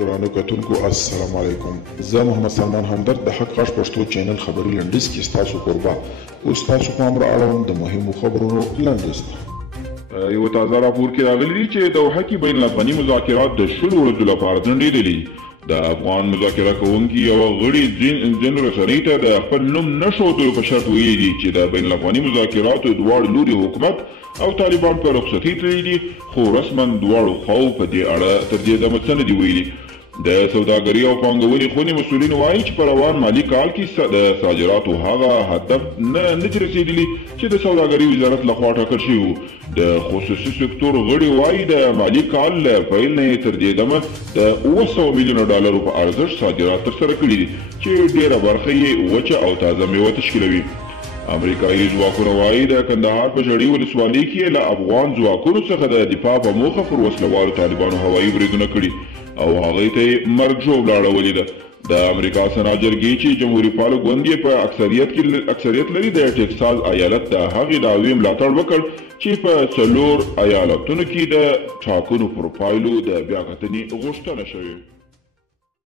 درانو کتونکو السلام علیکم. زه محمد سلمان همدرد د حق غږ پښتو چینل خبري لنډیز کې ستاسو قربا اوس تاسو پام را اړوم د مهمو خبرونو لنډیز ته. یو تازه راپور کې راغلی دی چې د دوحه کې بین الافغاني مذاکرات د 10 ورځو لپاره ځنډېدلي. د افغان مذاکره کوونکي یوه غړي ځین رسنۍ ته د خپل نوم نه ښودلو په شرط ویلي دي چې د بین الافغاني مذاکراتو دواړو لوري حکومت او طالبان په رخصتي تللي دي، خو رسما دواړو خواو په دې اړه تر دې دمه څه نه دي ویلي. د سوداګرۍ او پانګونې خونې مسؤلین وایي چې په روان مالي کال کې د صادراتو هغه هدف نه دي رسېدلي چې د سوداګرۍ وزارت لخوا ټاکل شوي وو. د خصوصي سکتور غړي وایي د مالي کال له پیل نه تر دې دمه د 900 میلیونو ډالرو په ارزښت صادرات ترسره کړي دي چې ډېره برخه یې وچه او تازه میوه تشکیلوي. امریکایي ځواکونه وایي د کندهار په ژړۍ ولسوالۍ کې له افغان ځواکونو څخه د دفاع په موخه پر وسلوالو طالبانو هوایي بریدونه کړي او هغوی ته یې مرګ ژوبله اړولې ده. د امریکا سنا جرګې چې جمهوري پالو ګوند یې په اکثریت لري د ټکساس ایالت د هغې دعوې ملاتړ وکړ چې په 4 ایالتونو کې د ټاکنو پر پایلو د بیاکتنې غوښتنه شوې.